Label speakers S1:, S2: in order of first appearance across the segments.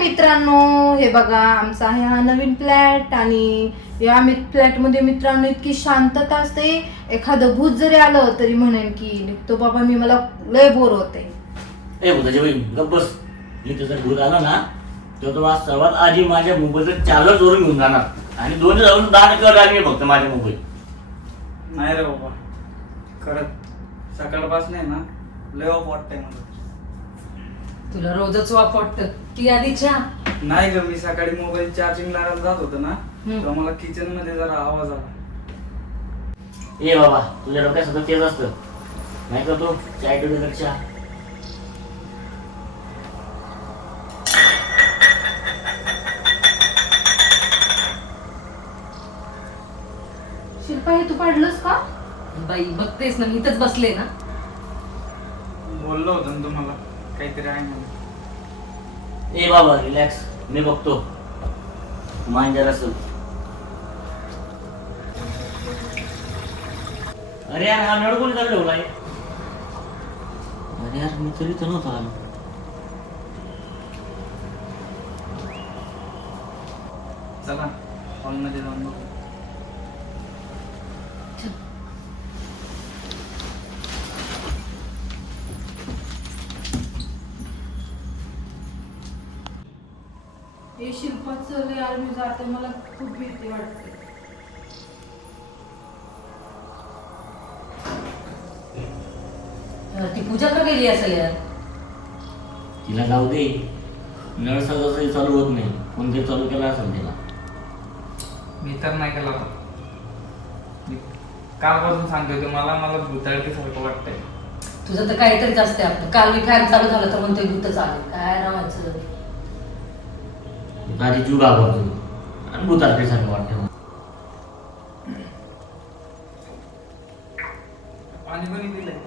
S1: मित्रांनो हे बघा आमचा आहे हा नवीन फ्लॅट आणि या फ्लॅटमध्ये मित्रांनो इतकी शांतता असते. एखादं भूत जरी आलं तरी म्हणेन की निघतो बाबा मी मला लय बोर होते.
S2: ए गप्प बस. मी तुझा भूत आला ना तो तो आज सर्वात आधी माझ्या मोबाईलचं चार्जर चोरून घेऊन जाणार. आणि दोन्ही जाऊन दहा टक्के लागली फक्त माझ्या मोबाईल.
S3: नाही रे बाबा. खरंच सकाळपासून आहे ना लय ऑफ वाटतंय मला.
S4: तुला रोजच वाप वाटत. ती आधी चहा
S3: नाही ग मी सकाळी मोबाईल चार्जिंग लावायला जात होतो ना
S4: हम्म.
S3: तेव्हा मला किचनमध्ये जरा आवाज आला.
S2: ए बाबा तुझ्या डोक्यात सतत तेच असतं. नाही का तू? चाय टू लक्षा
S1: शिल्पा हे तू पाडलंस का?
S4: बाई बघतेस ना मी इथंच बसले ना.
S3: बोललो होतो ना तुम्हाला. काहीतरी आहे म्हणून.
S2: ए बाबा रिलॅक्स मी बघतो. मान जरा असं अरे यार हा नळ कोणी चालू ठेवलाय अरे यार मी तरी तर नव्हता आलो.
S3: चला हॉलमध्ये जाऊन बघू.
S1: हे शिल्पाचं लय मी जाते मला खूप भीती वाटते.
S4: ती पूजा का गेली असेल यार?
S2: तिला जाऊ दे. नळ सहजासहजी चालू होत नाही. कोणते चालू केला असेल तिला.
S3: मी तर नाही केला. मी कालपासून सांगतोय तुम्हाला मला भूताळकीसारखं वाटतंय.
S4: तुझं तर काहीतरीच असते आपलं काल मी फॅन चालू झालं तर म्हणतोय भूतच आले. काय नावाचं
S2: आधी जीव घाबरतो आणि भूतारखेसारखं वाटतं
S3: पाणी कोणी दिलंय?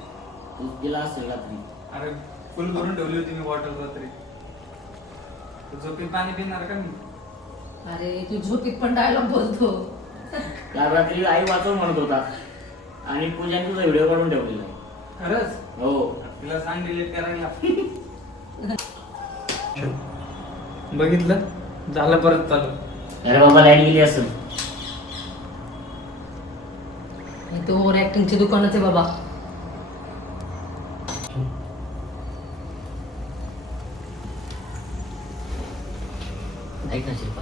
S2: तू असेल रात्री.
S3: अरे फुल भरून ठेवली होती मी बॉटल रात्री. झोपीत पाणी पिणार का मी?
S4: अरे तू झोपीत पण डायलॉग बोलतो.
S2: काल रात्री आई वाचव म्हणत होता. आणि पूजाने तुझा व्हिडिओ काढून ठेवलेला. आहे
S3: खरंच?
S2: हो.
S3: तिला सांग डिलीट करायला. बघितलं? झालं परत चालू.
S2: अरे बाबा लाइट गेली असेल.
S4: हे तो ओव्हर ऍक्टिंगची दुकानच आहे बाबा.
S2: ऐक ना शिल्पा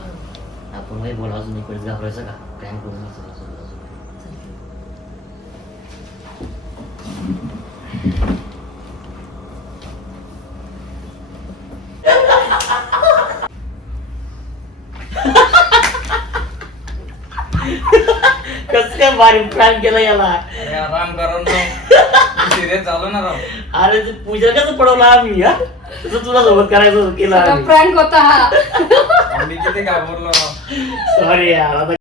S2: आपण काही बोला अजून इकडे घाबरायचं का? प्रँक करून यायचं का सोडून कसं काय भारी प्रँक केला याला.
S3: अरे आराम करून सिरियस झालो ना राव
S2: अरे ते पूजा कसं पडवला आम्ही हा? तसं तुला सोबत करायचं होतं, केलं आम्ही.
S4: प्रँक होता हा.
S3: मी किती घाबरलो राव
S2: सॉरी यार आता